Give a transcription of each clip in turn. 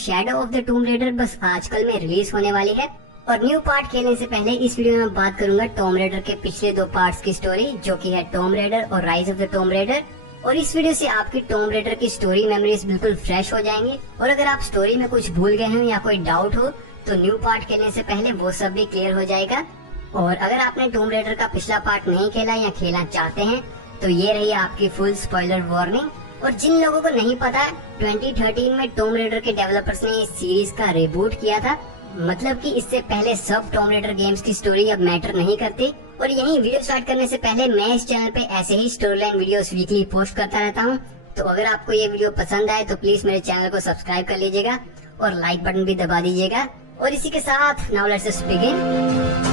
Shadow of the टूम raider बस आजकल में रिलीज होने वाली है। और न्यू पार्ट खेलने से पहले इस वीडियो में बात करूंगा टॉम रेडर के पिछले 2 पार्ट्स की स्टोरी, जो कि है टॉम रेडर और rise of the Tomb Raider. और इस वीडियो से आपकी टॉम रेडर की स्टोरी मेमोरीज बिल्कुल फ्रेश हो जाएंगी। और अगर आप स्टोरी में कुछ भूल गए हो या कोई डाउट हो तो न्यू पार्ट खेलने से पहले वो सब भी क्लियर हो जाएगा। और अगर आपने टॉम रेडर का पिछला पार्ट नहीं खेला या खेलना चाहते हैं तो ये रही आपकी फुल स्पॉइलर वार्निंग। और जिन लोगों को नहीं पता, 2013 में टॉम रेडर के डेवलपर्स ने इस सीरीज का रिबूट किया था। मतलब कि इससे पहले सब टॉम रेडर गेम्स की स्टोरी अब मैटर नहीं करती। और यही वीडियो स्टार्ट करने से पहले मैं इस चैनल पे ऐसे ही story line videos weekly post करता रहता हूँ। तो अगर आपको ये वीडियो पसंद आए तो प्लीज मेरे चैनल को सब्सक्राइब कर लीजिएगा और लाइक बटन भी दबा दीजिएगा। और इसी के साथ now let's just begin.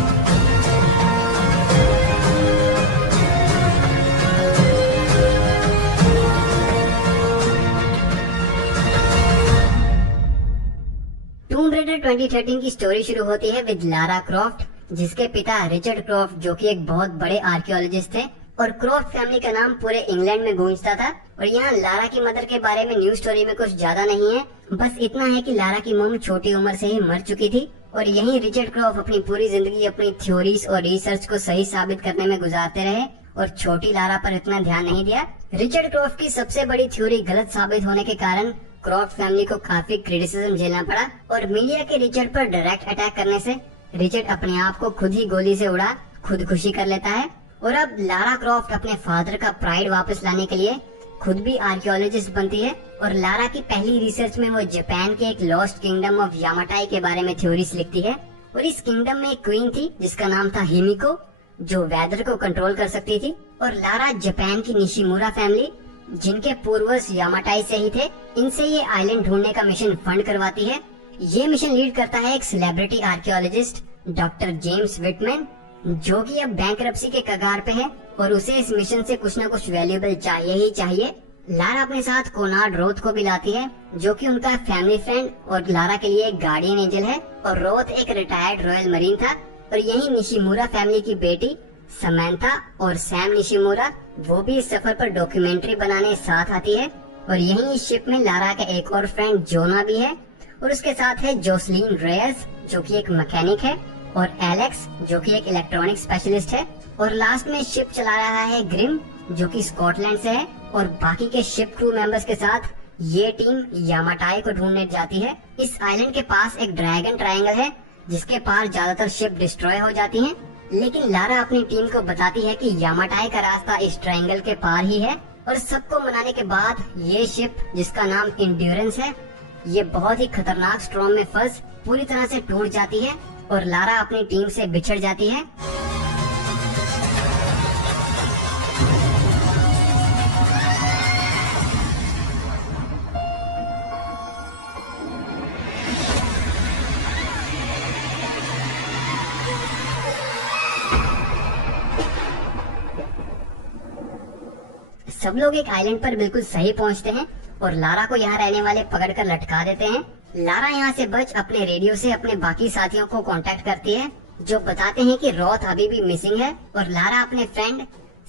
Tomb Raider 2013 की स्टोरी शुरू होती है विद लारा क्रॉफ्ट, जिसके पिता रिचर्ड क्रॉफ्ट जो कि एक बहुत बड़े आर्कियोलॉजिस्ट थे। और क्रॉफ्ट फैमिली का नाम पूरे इंग्लैंड में गूंजता था। और यहाँ लारा की मदर के बारे में न्यूज स्टोरी में कुछ ज्यादा नहीं है, बस इतना है कि लारा की मॉम छोटी उम्र से ही मर चुकी थी। और यही रिचर्ड क्रॉफ्ट अपनी पूरी जिंदगी अपनी थ्योरीज और रिसर्च को सही साबित करने में गुजारते रहे और छोटी लारा पर इतना ध्यान नहीं दिया। रिचर्ड क्रॉफ्ट की सबसे बड़ी थ्योरी गलत साबित होने के कारण क्रॉफ्ट फैमिली को काफी क्रिटिसिज्म झेलना पड़ा। और मीडिया के रिचर्ड पर डायरेक्ट अटैक करने से रिचर्ड अपने आप को खुद ही गोली से उड़ा खुदकुशी कर लेता है। और अब लारा क्रॉफ्ट अपने फादर का प्राइड वापस लाने के लिए खुद भी आर्कियोलॉजिस्ट बनती है। और लारा की पहली रिसर्च में वो जापान के एक लॉस्ट किंगडम ऑफ यामाटाई के बारे में थ्योरीज लिखती है। और इस किंगडम में एक क्वीन थी जिसका नाम था हिमिको, जो वेदर को कंट्रोल कर सकती थी। और लारा जापान की निशिमुरा फैमिली, जिनके पूर्वज यामाटाई से ही थे, इनसे ये आइलैंड ढूंढने का मिशन फंड करवाती है। ये मिशन लीड करता है एक celebrity archaeologist doctor James Whitman, जो कि अब बैंकरप्सी के कगार पे है और उसे इस मिशन से कुछ न कुछ वैल्यूएबल चाहिए ही चाहिए। लारा अपने साथ कोनार्ड रोथ को भी लाती है, जो कि उनका फैमिली फ्रेंड और लारा के लिए एक गार्डियन एंजल है। और रोथ एक रिटायर्ड रॉयल मरीन था। और यही निशिमुरा फैमिली की बेटी समंथा और सैम निशिमुरा, वो भी इस सफर पर डॉक्यूमेंट्री बनाने साथ आती है। और यही इस शिप में लारा का एक और फ्रेंड जोना भी है। और उसके साथ है जोसलीन रेयस, जो कि एक मैकेनिक है, और एलेक्स, जो कि एक इलेक्ट्रॉनिक स्पेशलिस्ट है। और लास्ट में शिप चला रहा है ग्रिम, जो कि स्कॉटलैंड से है। और बाकी के शिप क्रू मेंबर्स के साथ ये टीम यामाटाई को ढूंढने जाती है। इस आइलैंड के पास एक ड्रैगन ट्रायंगल है जिसके पार ज्यादातर शिप डिस्ट्रॉय हो जाती हैं। लेकिन लारा अपनी टीम को बताती है कि यामाटाई का रास्ता इस ट्रायंगल के पार ही है। और सबको मनाने के बाद ये शिप, जिसका नाम इंड्योरेंस है, ये बहुत ही खतरनाक स्ट्रॉम में फंस पूरी तरह से टूट जाती है और लारा अपनी टीम से बिछड़ जाती है। सब लोग एक आइलैंड पर बिल्कुल सही पहुंचते हैं और लारा को यहाँ रहने वाले पकड़कर लटका देते हैं। लारा यहाँ से बच अपने रेडियो से अपने बाकी साथियों को कांटेक्ट करती है, जो बताते हैं कि रोथ अभी भी मिसिंग है। और लारा अपने फ्रेंड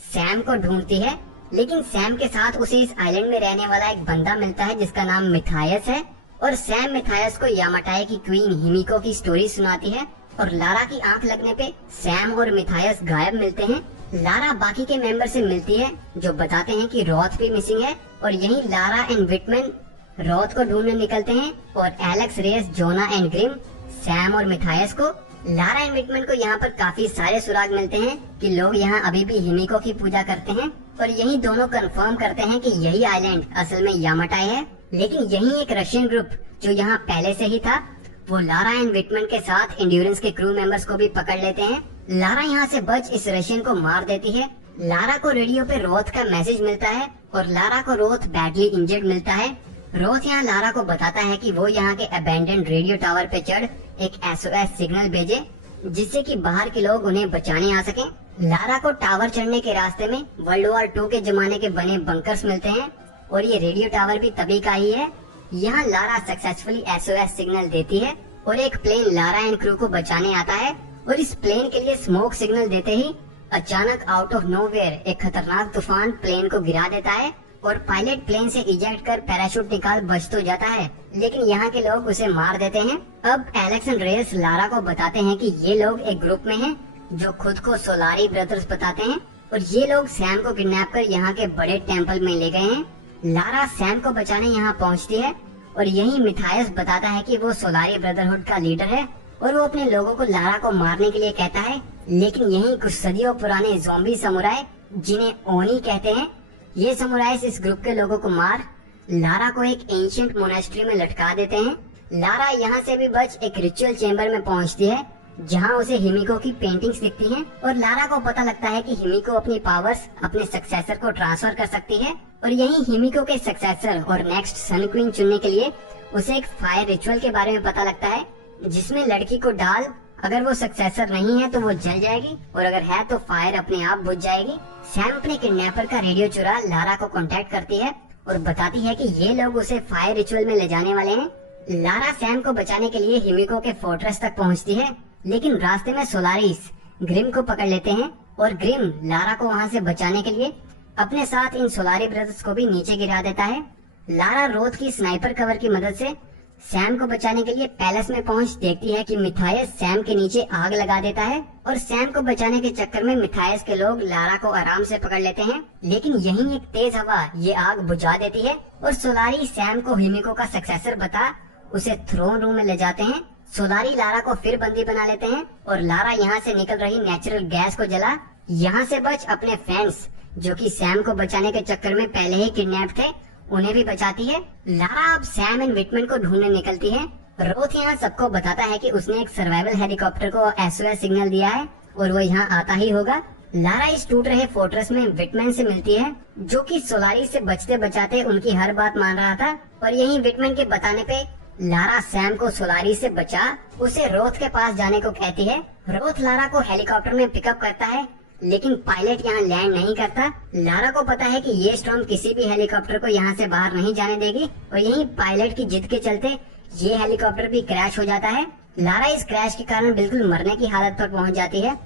सैम को ढूंढती है, लेकिन सैम के साथ उसे इस आइलैंड में रहने वाला एक बंदा मिलता है जिसका नाम मिथायस है। और सैम मिथायस को यामाटाई की क्वीन हिमिको की स्टोरी सुनाती है। और लारा की आंख लगने पे सैम और मिथायस गायब मिलते हैं। लारा बाकी के मेंबर से मिलती है, जो बताते हैं कि रोथ भी मिसिंग है। और यही लारा एंड विटमैन रोथ को ढूंढने निकलते हैं। और Alex, Race, Jonah and Grim Sam और मिथायस को। लारा एंड विटमैन को यहाँ पर काफी सारे सुराग मिलते हैं कि लोग यहाँ अभी भी हिमिको की पूजा करते हैं। और यही दोनों कंफर्म करते हैं कि यही आइलैंड असल में यामाटाई है। लेकिन यही एक रशियन ग्रुप जो यहाँ पहले से ही था, वो लारा एंड विटमैन के साथ इंड्योरेंस के क्रू मेंबर्स को भी पकड़ लेते हैं। लारा यहाँ से बच इस रशियन को मार देती है। लारा को रेडियो पे रोथ का मैसेज मिलता है और लारा को रोथ बैडली इंजर्ड मिलता है। रोथ यहाँ लारा को बताता है कि वो यहाँ के अबेंडेंड रेडियो टावर पे चढ़ एक SOS सिग्नल भेजे, जिससे कि बाहर के लोग उन्हें बचाने आ सकें। लारा को टावर चढ़ने के रास्ते में वर्ल्ड वॉर 2 के जमाने के बने बंकर्स मिलते हैं। और ये रेडियो टावर भी तभी का ही है। यहाँ लारा सक्सेसफुली SOS सिग्नल देती है और एक प्लेन लारा एंड क्रू को बचाने आता है। और इस प्लेन के लिए स्मोक सिग्नल देते ही अचानक आउट ऑफ नोवेयर एक खतरनाक तूफान प्लेन को गिरा देता है और पायलट प्लेन से इजेक्ट कर पैराशूट निकाल बच तो जाता है, लेकिन यहाँ के लोग उसे मार देते हैं। अब एलेक्स एंड रेयस लारा को बताते हैं कि ये लोग एक ग्रुप में हैं जो खुद को सोलारी ब्रदर्स बताते हैं और ये लोग सैम को किडनैप कर यहाँ के बड़े टेम्पल में ले गए हैं। लारा सैम को बचाने यहाँ पहुँचती है और यही मिथायस बताता है कि वो सोलारी ब्रदरहुड का लीडर है और वो अपने लोगों को लारा को मारने के लिए कहता है। लेकिन यही कुछ सदियों पुराने ज़ॉम्बी समुराई जिन्हें ओनी कहते हैं, ये समुराइज इस ग्रुप के लोगों को मार लारा को एक एंशिएंट मोनेस्ट्री में लटका देते हैं। लारा यहाँ से भी बच एक रिचुअल चेम्बर में पहुँचती है जहाँ उसे हिमिको की पेंटिंग्स दिखती हैं और लारा को पता लगता है कि हिमिको अपनी पावर्स अपने सक्सेसर को ट्रांसफर कर सकती है और यही हिमिको के सक्सेसर और नेक्स्ट सन क्वीन चुनने के लिए उसे एक फायर रिचुअल के बारे में पता लगता है जिसमें लड़की को डाल अगर वो सक्सेसर नहीं है तो वो जल जाएगी और अगर है तो फायर अपने आप बुझ जाएगी। सैम अपने किडनैपर का रेडियो चुरा लारा को कांटेक्ट करती है और बताती है कि ये लोग उसे फायर रिचुअल में ले जाने वाले हैं। लारा सैम को बचाने के लिए हिमिको के फोर्ट्रेस तक पहुंचती है, लेकिन रास्ते में सोलारिस ग्रिम को पकड़ लेते हैं और ग्रिम लारा को वहां से बचाने के लिए अपने साथ इन सोलारी ब्रदर्स को भी नीचे गिरा देता है। लारा रोथ की स्नाइपर कवर की मदद से सैम को बचाने के लिए पैलेस में पहुंच देखती है कि मिथायस सैम के नीचे आग लगा देता है और सैम को बचाने के चक्कर में मिथायस के लोग लारा को आराम से पकड़ लेते हैं, लेकिन यहीं एक तेज हवा ये आग बुझा देती है और सोलारी सैम को हिमिको का सक्सेसर बता उसे थ्रोन रूम में ले जाते हैं। सोलारी लारा को फिर बंदी बना लेते हैं और लारा यहाँ से निकल रही नेचुरल गैस को जला यहाँ से बच अपने फ्रेंड्स जो कि सैम को बचाने के चक्कर में पहले ही किडनैप थे उन्हें भी बचाती है। लारा अब सैम एंड विटमैन को ढूंढने निकलती है। रोथ यहाँ सबको बताता है कि उसने एक सर्वाइवल हेलीकॉप्टर को SOS सिग्नल दिया है और वो यहाँ आता ही होगा। लारा इस टूट रहे फोर्ट्रेस में विटमैन से मिलती है जो कि सोलारी से बचते बचाते उनकी हर बात मान रहा था और यही विटमैन के बताने पे लारा सैम को सोलारी से बचा उसे रोथ के पास जाने को कहती है। रोथ लारा को हेलीकॉप्टर में पिकअप करता है, लेकिन पायलट यहाँ लैंड नहीं करता। लारा को पता है कि ये स्टॉर्म किसी भी हेलीकॉप्टर को यहाँ से बाहर नहीं जाने देगी और यही पायलट की जिद के चलते ये हेलीकॉप्टर भी क्रैश हो जाता है। लारा इस क्रैश के कारण बिल्कुल मरने की हालत पर पहुँच जाती है,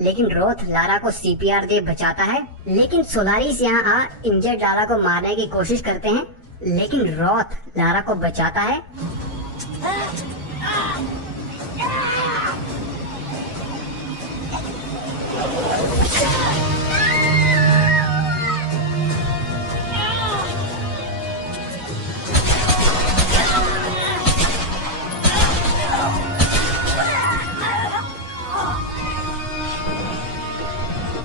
लेकिन रोथ लारा को CPR दे बचाता है। लेकिन सोलारिस यहाँ आ इंजर्ड लारा को मारने की कोशिश करते हैं, लेकिन रोथ लारा को बचाता है।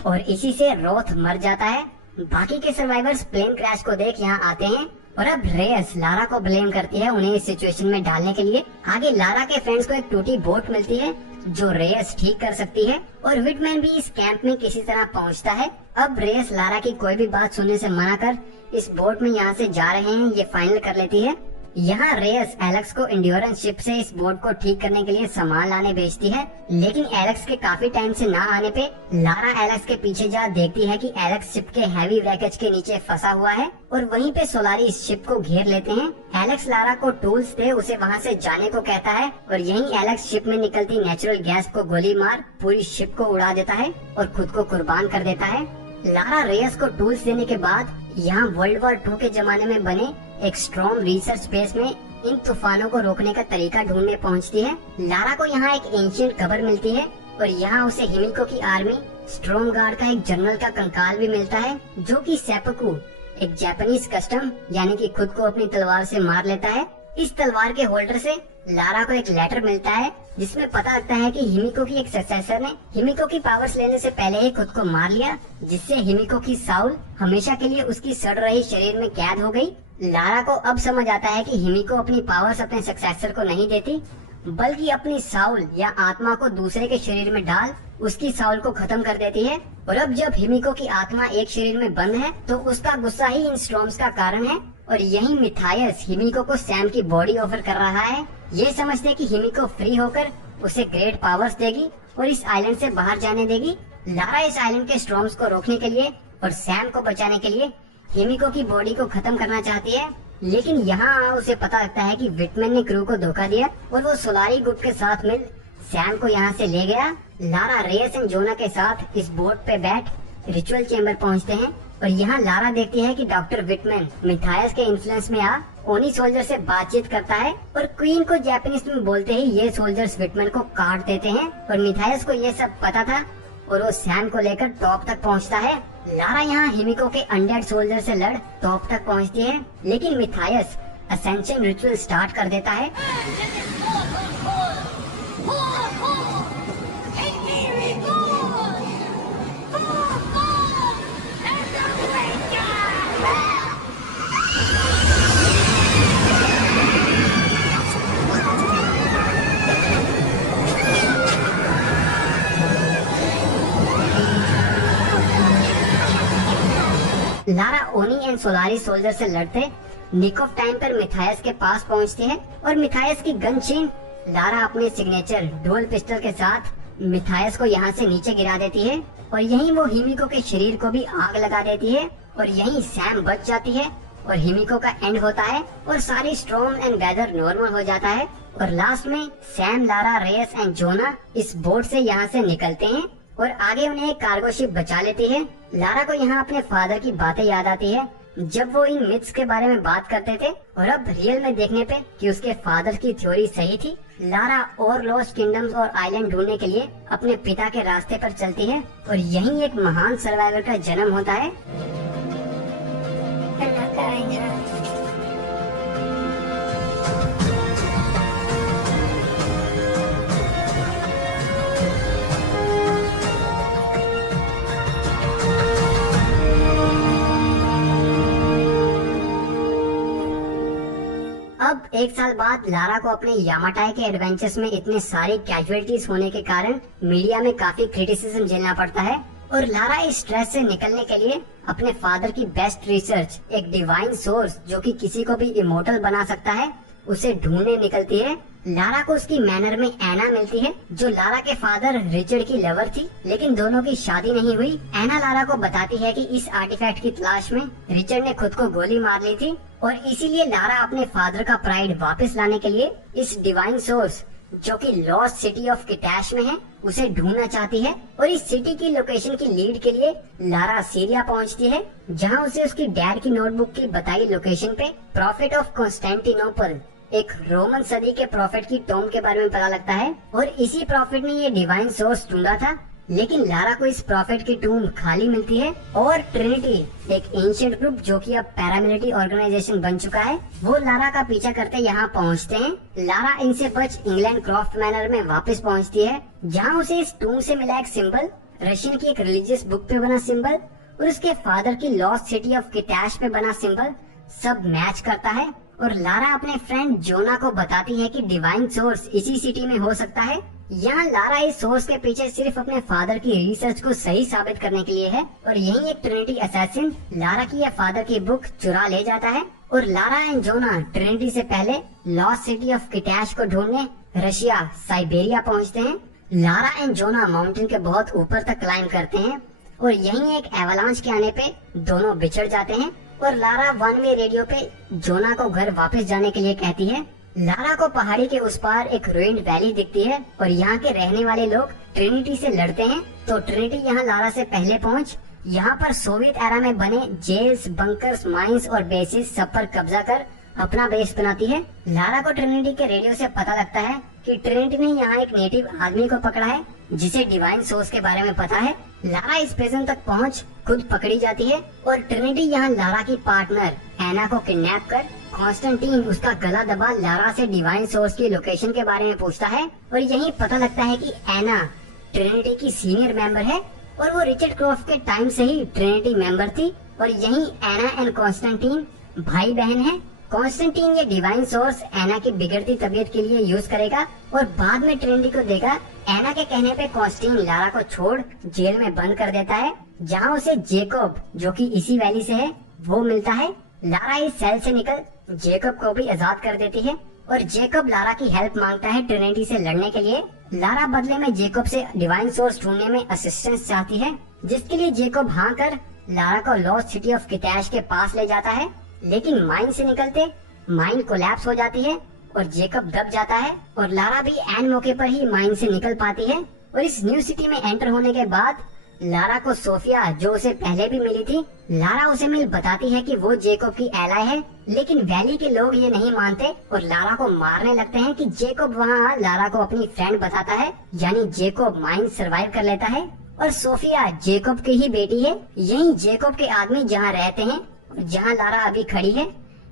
और इसी से रोथ मर जाता है। बाकी के सर्वाइवर्स प्लेन क्रैश को देख यहाँ आते हैं और अब रेयस लारा को ब्लेम करती है उन्हें इस सिचुएशन में डालने के लिए। आगे लारा के फ्रेंड्स को एक टूटी बोट मिलती है जो रेयस ठीक कर सकती है और विटमैन भी इस कैंप में किसी तरह पहुंचता है। अब रेयस लारा की कोई भी बात सुनने से मना कर इस बोट में यहाँ से जा रहे हैं ये फाइनल कर लेती है। यहाँ रेयस एलेक्स को इंड्योरेंस शिप से इस बोट को ठीक करने के लिए सामान लाने भेजती है, लेकिन एलेक्स के काफी टाइम से ना आने पे लारा एलेक्स के पीछे जा देखती है कि एलेक्स शिप के हैवी रैकेज के नीचे फंसा हुआ है और वहीं पे सोलारी इस शिप को घेर लेते हैं। एलेक्स लारा को टूल्स दे उसे वहाँ से जाने को कहता है और यहीं एलेक्स शिप में निकलती नेचुरल गैस को गोली मार पूरी शिप को उड़ा देता है और खुद को कुर्बान कर देता है। लारा रेयस को टूल्स देने के बाद यहाँ वर्ल्ड वॉर 2 के जमाने में बने एक स्ट्रॉन्ग रिसर्च स्पेस में इन तूफानों को रोकने का तरीका ढूंढने पहुँचती है। लारा को यहाँ एक एंशिएंट कबर मिलती है और यहाँ उसे हिमिको की आर्मी स्ट्रॉन्ग गार्ड का एक जनरल का कंकाल भी मिलता है जो कि सेपकू एक जापानीज कस्टम यानी कि खुद को अपनी तलवार से मार लेता है। इस तलवार के होल्डर से लारा को एक लेटर मिलता है जिसमें पता लगता है कि हिमिको की एक सक्सेसर ने हिमिको की पावर्स लेने से पहले ही खुद को मार लिया, जिससे हिमिको की साउल हमेशा के लिए उसकी सड़ रही शरीर में कैद हो गई। लारा को अब समझ आता है कि हिमिको अपनी पावर्स अपने सक्सेसर को नहीं देती बल्कि अपनी साउल या आत्मा को दूसरे के शरीर में डाल उसकी साउल को खत्म कर देती है। और अब जब हिमिको की आत्मा एक शरीर में बंद है तो उसका गुस्सा ही इन स्टॉर्म्स का कारण है और यही मिथायस हिमिको को सैम की बॉडी ऑफर कर रहा है, ये समझते कि हिमिको फ्री होकर उसे ग्रेट पावर्स देगी और इस आइलैंड से बाहर जाने देगी। लारा इस आइलैंड के स्टॉर्म्स को रोकने के लिए और सैम को बचाने के लिए हिमिको की बॉडी को खत्म करना चाहती है, लेकिन यहाँ उसे पता लगता है कि विटमैन ने क्रू को धोखा दिया और वो सोलारी गुट के साथ मिल सैम को यहाँ से ले गया। लारा रेयस एंड जोना के साथ इस बोट पे बैठ रिचुअल चेम्बर पहुँचते हैं और यहाँ लारा देखती है कि डॉक्टर विटमैन मिथायस के इन्फ्लुएंस में आ ओनी सोल्जर से बातचीत करता है और क्वीन को जापानीज में बोलते ही ये सोल्जर्स विटमैन को काट देते हैं। और मिथायस को ये सब पता था और वो सैम को लेकर टॉप तक पहुंचता है। लारा यहाँ हिमिको के अनडेड सोल्जर से लड़ टॉप तक पहुंचती है, लेकिन मिथायस असेंशन रिचुअल स्टार्ट कर देता है। लारा ओनी एंड सोलारिस सोल्जर से लड़ते निक ऑफ टाइम पर मिथायस के पास पहुंचते हैं और मिथायस की गन चेन लारा अपने सिग्नेचर डुअल पिस्टल के साथ मिथायस को यहाँ से नीचे गिरा देती है और यहीं वो हिमिको के शरीर को भी आग लगा देती है और यहीं सैम बच जाती है और हिमिको का एंड होता है और सारी स्टॉर्म एंड वेदर नॉर्मल हो जाता है। और लास्ट में सैम, लारा, रेयस एंड जोना इस बोट से यहाँ से निकलते हैं और आगे उन्हें एक कार्गो शिप बचा लेती है। लारा को यहाँ अपने फादर की बातें याद आती है जब वो इन मिथ्स के बारे में बात करते थे और अब रियल में देखने पे कि उसके फादर की थ्योरी सही थी। लारा और लॉस्ट किंगडम्स और आइलैंड ढूंढने के लिए अपने पिता के रास्ते पर चलती है और यहीं एक महान सर्वाइवर का जन्म होता है। अब एक साल बाद लारा को अपने यामाटाई के एडवेंचर्स में इतने सारे कैजुअलिटीज होने के कारण मीडिया में काफी क्रिटिसिज्म झेलना पड़ता है और लारा इस स्ट्रेस से निकलने के लिए अपने फादर की बेस्ट रिसर्च, एक डिवाइन सोर्स जो कि किसी को भी इमोर्टल बना सकता है, उसे ढूंढने निकलती है। लारा को उसकी मैनर में एना मिलती है जो लारा के फादर रिचर्ड की लवर थी, लेकिन दोनों की शादी नहीं हुई। एना लारा को बताती है कि इस आर्टिफैक्ट की तलाश में रिचर्ड ने खुद को गोली मार ली थी और इसीलिए लारा अपने फादर का प्राइड वापस लाने के लिए इस डिवाइन सोर्स जो कि लॉस्ट सिटी ऑफ किटैश में है उसे ढूंढना चाहती है। और इस सिटी की लोकेशन की लीड के लिए लारा सीरिया पहुंचती है जहां उसे उसकी डैड की नोटबुक की बताई लोकेशन पे प्रॉफिट ऑफ कॉन्स्टेंटिनोपल, एक रोमन सदी के प्रॉफिट की टॉम के बारे में पता लगता है और इसी प्रॉफिट ने ये डिवाइन सोर्स ढूंढा था। लेकिन लारा को इस प्रॉफिट की टूम खाली मिलती है और ट्रिनिटी, एक एंशिएंट ग्रुप जो कि अब पैरामिलिट्री ऑर्गेनाइजेशन बन चुका है, वो लारा का पीछा करते यहाँ पहुँचते हैं। लारा इनसे बच इंग्लैंड क्रॉफ्ट मैनर में वापस पहुँचती है जहाँ उसे इस टूम से मिला एक सिंबल, रशियन की एक रिलीजियस बुक पे बना सिंबल और उसके फादर की लॉस्ट सिटी ऑफ किटैश पे बना सिंबल सब मैच करता है। और लारा अपने फ्रेंड जोना को बताती है कि डिवाइन सोर्स इसी सिटी में हो सकता है। यहाँ लारा इस सोर्स के पीछे सिर्फ अपने फादर की रिसर्च को सही साबित करने के लिए है और यही एक ट्रिनिटी असैसिन लारा की या फादर की बुक चुरा ले जाता है और लारा एंड जोना ट्रिनिटी से पहले लॉस्ट सिटी ऑफ किटैश को ढूंढने रशिया, साइबेरिया पहुँचते हैं। लारा एंड जोना माउंटेन के बहुत ऊपर तक क्लाइंब करते हैं और यहीं एक एवलांच के आने पे दोनों बिछड़ जाते हैं और लारा वन वे रेडियो पे जोना को घर वापस जाने के लिए कहती है। लारा को पहाड़ी के उस पार एक रूइंड वैली दिखती है और यहाँ के रहने वाले लोग ट्रिनिटी से लड़ते हैं तो ट्रिनिटी यहाँ लारा से पहले पहुँच यहाँ पर सोवियत एरा में बने जेल्स, बंकर्स, माइंस और बेसिस सब पर कब्जा कर अपना बेस बनाती है। लारा को ट्रिनिटी के रेडियो से पता लगता है कि ट्रिनिटी ने यहाँ एक नेटिव आदमी को पकड़ा है जिसे डिवाइन सोर्स के बारे में पता है। लारा इस प्रिजन तक पहुँच खुद पकड़ी जाती है और ट्रिनिटी यहाँ लारा की पार्टनर एना को किडनैप कर कॉन्स्टेंटीन उसका गला दबा लारा से डिवाइन सोर्स की लोकेशन के बारे में पूछता है और यही पता लगता है कि एना ट्रिनिटी की सीनियर मेंबर है और वो रिचर्ड क्रॉफ्ट के टाइम से ही ट्रिनिटी मेंबर थी और यही एना एंड कॉन्स्टेंटीन भाई बहन है। कॉन्स्टेंटीन ये डिवाइन सोर्स एना की बिगड़ती तबीयत के लिए यूज करेगा और बाद में ट्रिनिटी को देगा। एना के कहने पे कॉन्स्टेंटीन लारा को छोड़ जेल में बंद कर देता है जहाँ उसे जेकोब जो कि इसी वैली से है वो मिलता है। लारा इस सेल से निकल जेकोब को भी आजाद कर देती है और जेकोब लारा की हेल्प मांगता है ट्रिनिटी से लड़ने के लिए। लारा बदले में जेकोब से डिवाइन सोर्स ढूंढने में असिस्टेंस चाहती है जिसके लिए जेकोब हाँ कर लारा को लॉस्ट सिटी ऑफ किटैश के पास ले जाता है। लेकिन माइन से निकलते माइन कोलैप्स हो जाती है और जेकोब दब जाता है और लारा भी एन मौके पर ही माइन से निकल पाती है और इस न्यू सिटी में एंटर होने के बाद लारा को सोफिया जो उसे पहले भी मिली थी, लारा उसे मिल बताती है कि वो जेकोब की एलाय है, लेकिन वैली के लोग ये नहीं मानते और लारा को मारने लगते हैं कि जेकोब वहाँ लारा को अपनी फ्रेंड बताता है, यानी जेकोब माइन सरवाइव कर लेता है और सोफिया जेकोब की ही बेटी है। यही जेकोब के आदमी जहाँ रहते हैं, जहाँ लारा अभी खड़ी है,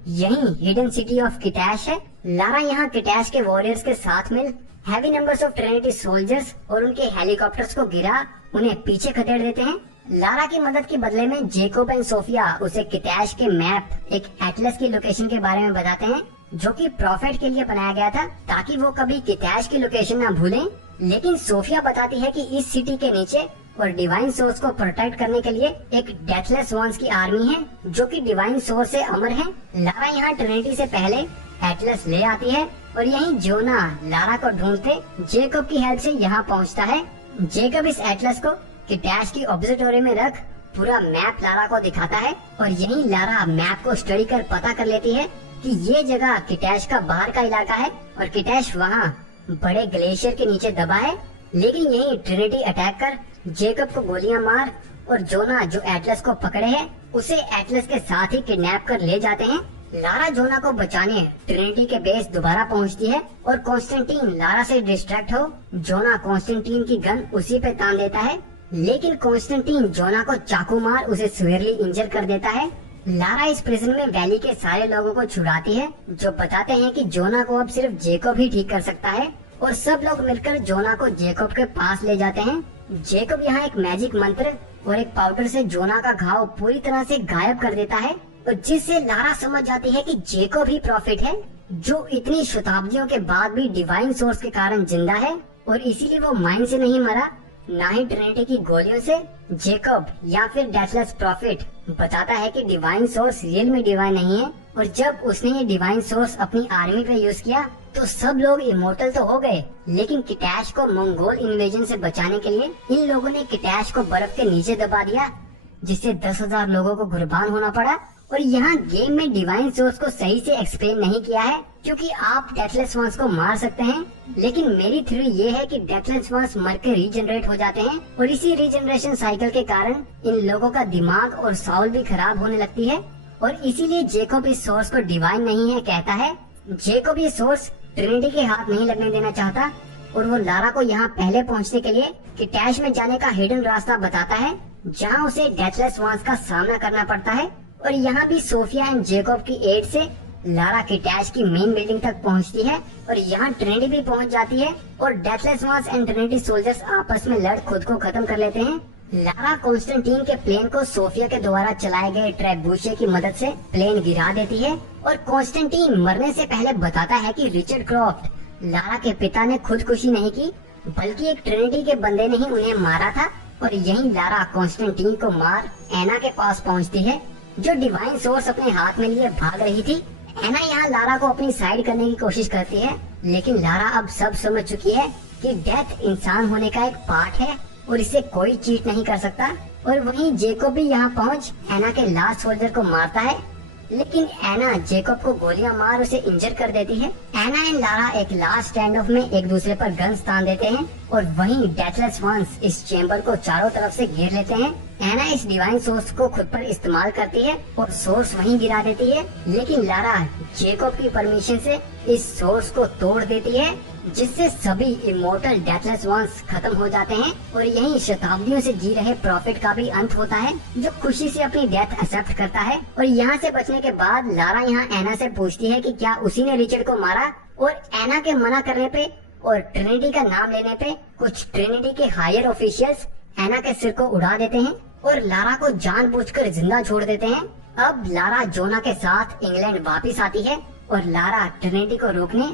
यही हिडन सिटी ऑफ किटैश है। लारा यहाँ किटैश के वॉरियर्स के साथ मिल heavy numbers of Trinity soldiers और उनके हेलीकॉप्टर्स को गिरा उन्हें पीछे खदेड़ देते हैं। लारा की मदद के बदले में जेकोब एंड सोफिया उसे किटैश के मैप, एक एटलस की लोकेशन के बारे में बताते हैं, जो कि प्रॉफिट के लिए बनाया गया था ताकि वो कभी किटैश की लोकेशन ना भूलें। लेकिन सोफिया बताती है कि इस सिटी के नीचे और डिवाइन सोर्स को प्रोटेक्ट करने के लिए एक डेथलेस वंस की आर्मी है, जो कि डिवाइन सोर्स से अमर है। लारा यहाँ ट्रिनिटी से पहले एटलस ले आती है और यहीं जोना लारा को ढूंढते जेकोब की हेल्प से यहाँ पहुँचता है। जेकोब इस एटलस को किटैश की ऑब्जर्वेटरी में रख पूरा मैप लारा को दिखाता है और यहीं लारा मैप को स्टडी कर पता कर लेती है कि ये जगह किटैश का बाहर का इलाका है और किटैश वहाँ बड़े ग्लेशियर के नीचे दबा है। लेकिन यहीं ट्रिनिटी अटैक कर जेकोब को गोलियां मार और जोना जो एटलस को पकड़े है उसे एटलस के साथ ही किडनैप कर ले जाते हैं। लारा जोना को बचाने ट्रिनिटी के बेस दोबारा पहुंचती है और कॉन्स्टेंटीन लारा से डिस्ट्रैक्ट हो जोना कॉन्स्टेंटीन की गन उसी पे तान देता है, लेकिन कॉन्स्टेंटीन जोना को चाकू मार उसे सिवियरली इंजर कर देता है। लारा इस प्रिजन में वैली के सारे लोगों को छुड़ाती है, जो बताते हैं कि जोना को अब सिर्फ जेकोब ही ठीक कर सकता है और सब लोग मिलकर जोना को जेकोब के पास ले जाते हैं। जेकोब यहाँ एक मैजिक मंत्र और एक पाउडर से जोना का घाव पूरी तरह से गायब कर देता है और जिससे लारा समझ जाती है कि जेकोब ही प्रॉफिट है, जो इतनी शताब्दियों के बाद भी डिवाइन सोर्स के कारण जिंदा है और इसीलिए वो माइन से नहीं मरा, ना ही ट्रिनिटी की गोलियों से। जेकोब या फिर डेथलेस प्रॉफिट बताता है कि डिवाइन सोर्स रियल में डिवाइन नहीं है और जब उसने ये डिवाइन सोर्स अपनी आर्मी पे यूज किया तो सब लोग इमोर्टल तो हो गए, लेकिन किटैश को मंगोल इन्वेजन से बचाने के लिए इन लोगों ने किटैश को बर्फ के नीचे दबा दिया, जिससे 10,000 लोगों को कुर्बान होना पड़ा। और यहाँ गेम में डिवाइन सोर्स को सही से एक्सप्लेन नहीं किया है, क्योंकि आप डेथलेस वंस को मार सकते हैं, लेकिन मेरी थ्योरी ये है कि डेथलेस वंस मर के रीजनरेट हो जाते हैं और इसी रीजनरेशन साइकिल के कारण इन लोगों का दिमाग और साउल भी खराब होने लगती है और इसीलिए जेकोब इस सोर्स को डिवाइन नहीं है कहता है। जेकोब ये सोर्स ट्रिनिटी के हाथ नहीं लगने देना चाहता और वो लारा को यहाँ पहले पहुँचने के लिए किटैश में जाने का हिडन रास्ता बताता है, जहाँ उसे डेथलेस वंस का सामना करना पड़ता है। और यहाँ भी सोफिया एंड जेकोब की एड से लारा किटैश की मेन बिल्डिंग तक पहुँचती है और यहाँ ट्रिनिटी भी पहुँच जाती है और deathless ones and trinity soldiers आपस में लड़ खुद को खत्म कर लेते हैं। लारा कॉन्स्टेंटीन के प्लेन को सोफिया के द्वारा चलाए गए ट्रैबूशे की मदद से प्लेन गिरा देती है और कॉन्स्टेंटीन मरने से पहले बताता है कि रिचर्ड क्रॉफ्ट लारा के पिता ने खुदकुशी नहीं की, बल्कि एक ट्रिनिटी के बंदे ने ही उन्हें मारा था। और यहीं लारा कॉन्स्टेंटीन को मार एना के पास पहुंचती है, जो डिवाइन सोर्स अपने हाथ में लिए भाग रही थी। एना यहाँ लारा को अपनी साइड करने की कोशिश करती है, लेकिन लारा अब सब समझ चुकी है कि डेथ इंसान होने का एक पार्ट है और इसे कोई चीट नहीं कर सकता। और वहीं जेकोब भी यहाँ पहुँच एना के लास्ट सोल्जर को मारता है, लेकिन एना जेकोब को गोलियां मार उसे इंजर कर देती है। एना एंड लारा एक लास्ट स्टैंड ऑफ में एक दूसरे पर गन्स तान देते हैं और वहीं डेथलेस वंस इस चेम्बर को चारों तरफ से घेर लेते हैं। एना इस डिवाइन सोर्स को खुद पर इस्तेमाल करती है और सोर्स वहीं गिरा देती है, लेकिन लारा जेकोब की परमिशन से इस सोर्स को तोड़ देती है, जिससे सभी इमोर्टल डेथलेस वंस खत्म हो जाते हैं और यहीं शताब्दियों से जी रहे प्रॉफिट का भी अंत होता है, जो खुशी से अपनी डेथ एक्सेप्ट करता है। और यहाँ से बचने के बाद लारा यहाँ एना से पूछती है कि क्या उसी ने रिचर्ड को मारा, और एना के मना करने पे और ट्रिनिटी का नाम लेने पे कुछ ट्रिनिटी के हायर ऑफिशियल्स एना के सिर को उड़ा देते हैं और लारा को जानबूझकर जिंदा छोड़ देते हैं। अब लारा जोना के साथ इंग्लैंड वापस आती है और लारा ट्रिनिटी को रोकने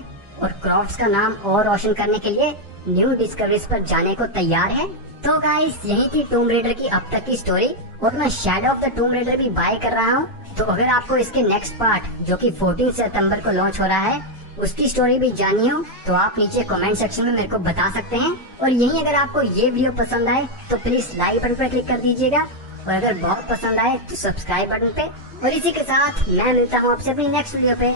और क्रॉफ्ट्स का नाम और रोशन करने के लिए न्यू डिस्कवरीज पर जाने को तैयार है। तो गाइस, यही थी टूम रेडर की अब तक की स्टोरी और मैं शैडो ऑफ द टूम रेडर भी बाय कर रहा हूँ। तो अगर आपको इसके नेक्स्ट पार्ट, जो कि 14 सितंबर को लॉन्च हो रहा है, उसकी स्टोरी भी जाननी हो तो आप नीचे कमेंट सेक्शन में मेरे को बता सकते हैं। और यही अगर आपको ये वीडियो पसंद आए तो प्लीज लाइक बटन पर क्लिक कर दीजिएगा और अगर बहुत पसंद आए तो सब्सक्राइब बटन पे। और इसी के साथ मैं मिलता हूँ आपसे अपनी नेक्स्ट वीडियो पे।